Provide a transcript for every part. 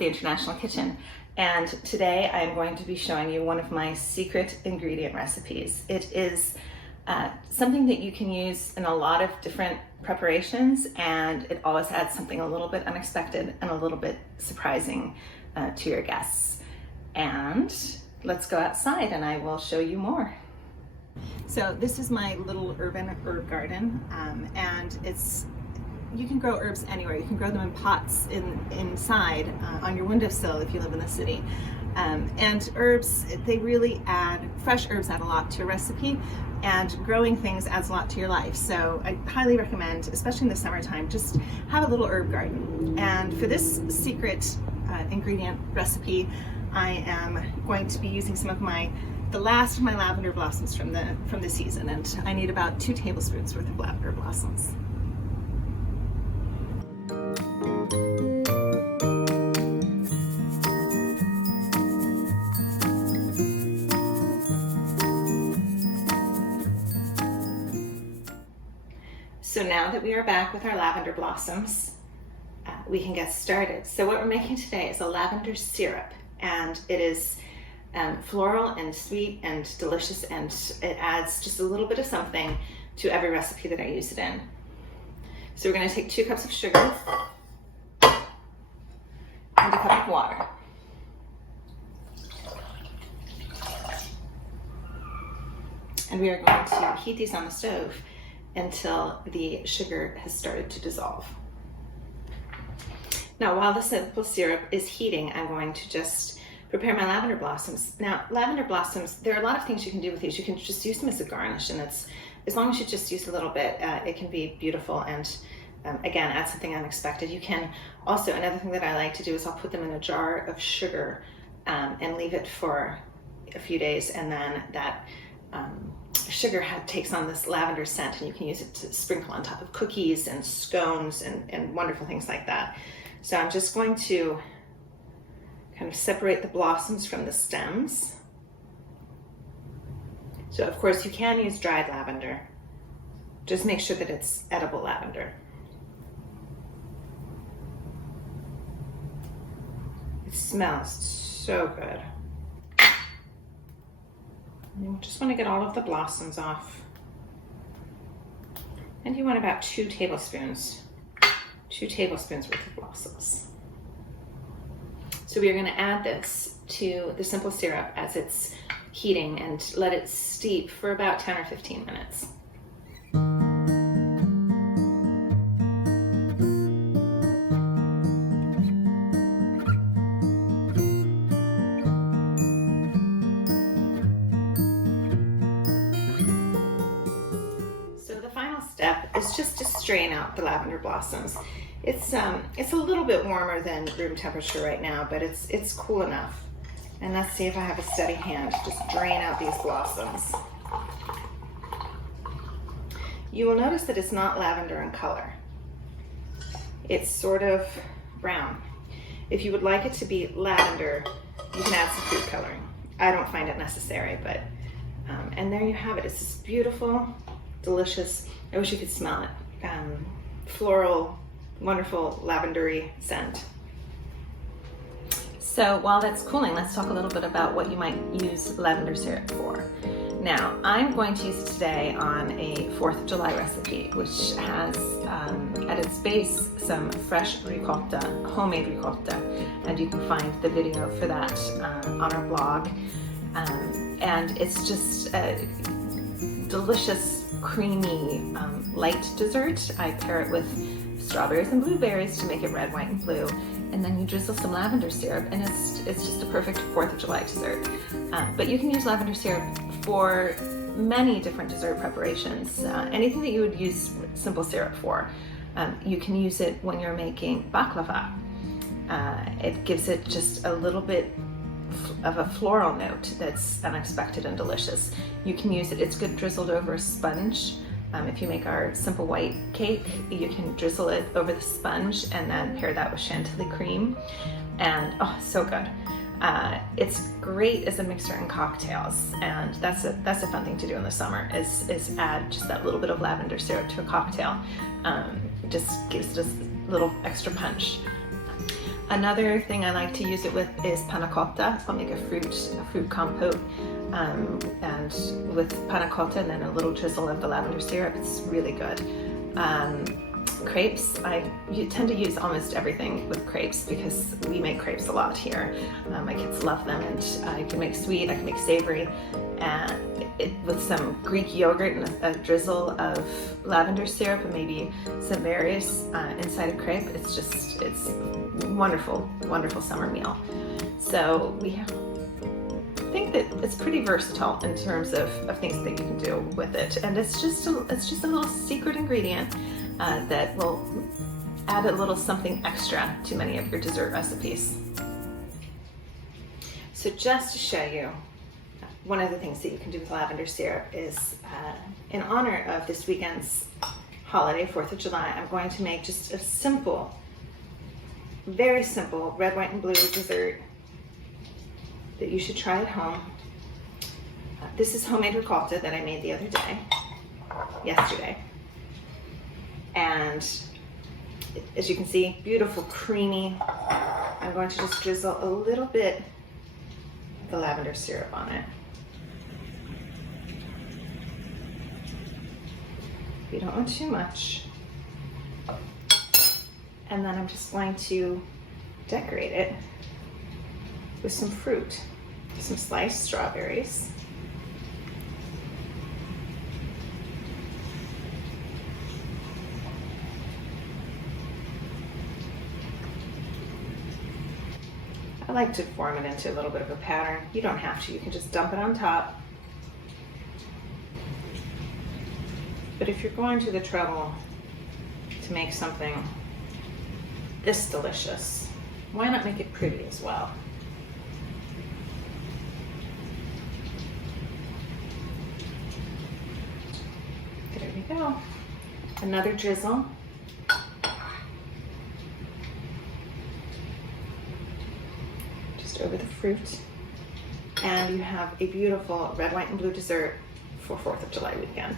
the International Kitchen, and today I am going to be showing you one of my secret ingredient recipes. It is something that you can use in a lot of different preparations, and it always adds something a little bit unexpected and a little bit surprising to your guests. And let's go outside and I will show you more. So this is my little urban herb garden, and you can grow herbs anywhere. You can grow them in pots inside on your windowsill if you live in the city. And herbs, fresh herbs add a lot to a recipe, and growing things adds a lot to your life. So I highly recommend, especially in the summertime, just have a little herb garden. And for this secret ingredient recipe, I am going to be using some of the last of my lavender blossoms from the season, and I need about 2 tablespoons worth of lavender blossoms. So now that we are back with our lavender blossoms, we can get started. So what we're making today is a lavender syrup, and it is floral and sweet and delicious, and it adds just a little bit of something to every recipe that I use it in. So we're going to take 2 cups of sugar and a cup of water. And we are going to heat these on the stove until the sugar has started to dissolve. Now, while the simple syrup is heating, I'm going to just prepare my lavender blossoms. Now, lavender blossoms, there are a lot of things you can do with these. You can just use them as a garnish, and as long as you just use a little bit, it can be beautiful and again, add something unexpected. You can also, another thing that I like to do is I'll put them in a jar of sugar and leave it for a few days, and then that sugar takes on this lavender scent, and you can use it to sprinkle on top of cookies and scones and wonderful things like that. So I'm just going to kind of separate the blossoms from the stems. So of course you can use dried lavender. Just make sure that it's edible lavender. It smells so good. And you just want to get all of the blossoms off. And you want about 2 tablespoons worth of blossoms. So we are going to add this to the simple syrup as it's heating and let it steep for about 10 or 15 minutes. So the final step is just to strain out the lavender blossoms. It's a little bit warmer than room temperature right now, but it's cool enough. And let's see if I have a steady hand to just drain out these blossoms. You will notice that it's not lavender in color. It's sort of brown. If you would like it to be lavender, you can add some food coloring. I don't find it necessary, but and there you have it. It's this beautiful, delicious, I wish you could smell it, floral, wonderful lavendery scent. So while that's cooling, let's talk a little bit about what you might use lavender syrup for. Now, I'm going to use it today on a 4th of July recipe, which has at its base some fresh ricotta, homemade ricotta, and you can find the video for that on our blog. And it's just a delicious, creamy, light dessert. I pair it with strawberries and blueberries to make it red, white, and blue. And then you drizzle some lavender syrup, and it's just a perfect 4th of July dessert. But you can use lavender syrup for many different dessert preparations. Anything that you would use simple syrup for. You can use it when you're making baklava. It gives it just a little bit of a floral note that's unexpected and delicious. You can use it, it's good drizzled over a sponge. If you make our simple white cake, you can drizzle it over the sponge and then pair that with chantilly cream, and oh, so good. It's great as a mixer in cocktails, and that's a fun thing to do in the summer is add just that little bit of lavender syrup to a cocktail. Just gives it a little extra punch. Another thing I like to use it with is panna cotta. I'll make a fruit compote, and with panna cotta and then a little drizzle of the lavender syrup. It's really good. Crepes, you tend to use almost everything with crepes because we make crepes a lot here. My kids love them, and I can make sweet, I can make savory, and with some Greek yogurt and a drizzle of lavender syrup and maybe some berries inside a crepe. It's wonderful, wonderful summer meal. So I think that it's pretty versatile in terms of things that you can do with it, and it's just a little secret ingredient that will add a little something extra to many of your dessert recipes. So just to show you, one of the things that you can do with lavender syrup is, in honor of this weekend's holiday, 4th of July, I'm going to make just a simple, very simple red, white, and blue dessert that you should try at home. This is homemade ricotta that I made the other day, yesterday. And as you can see, beautiful, creamy. I'm going to just drizzle a little bit of the lavender syrup on it. You don't want too much. And then I'm just going to decorate it with some fruit, some sliced strawberries. I like to form it into a little bit of a pattern. You don't have to, you can just dump it on top. But if you're going to the trouble to make something this delicious, why not make it pretty as well? There we go. Another drizzle. Just over the fruit. And you have a beautiful red, white, and blue dessert for 4th of July weekend.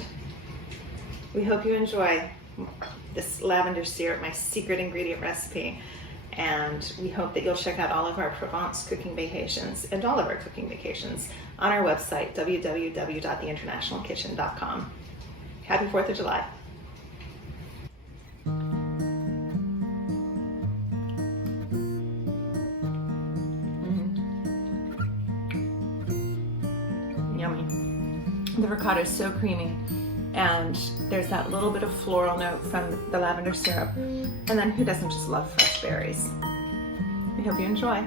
We hope you enjoy this lavender syrup, my secret ingredient recipe, and we hope that you'll check out all of our Provence cooking vacations and all of our cooking vacations on our website, www.theinternationalkitchen.com. Happy 4th of July. Yummy. The ricotta is so creamy. And there's that little bit of floral note from the lavender syrup. And then who doesn't just love fresh berries? We hope you enjoy.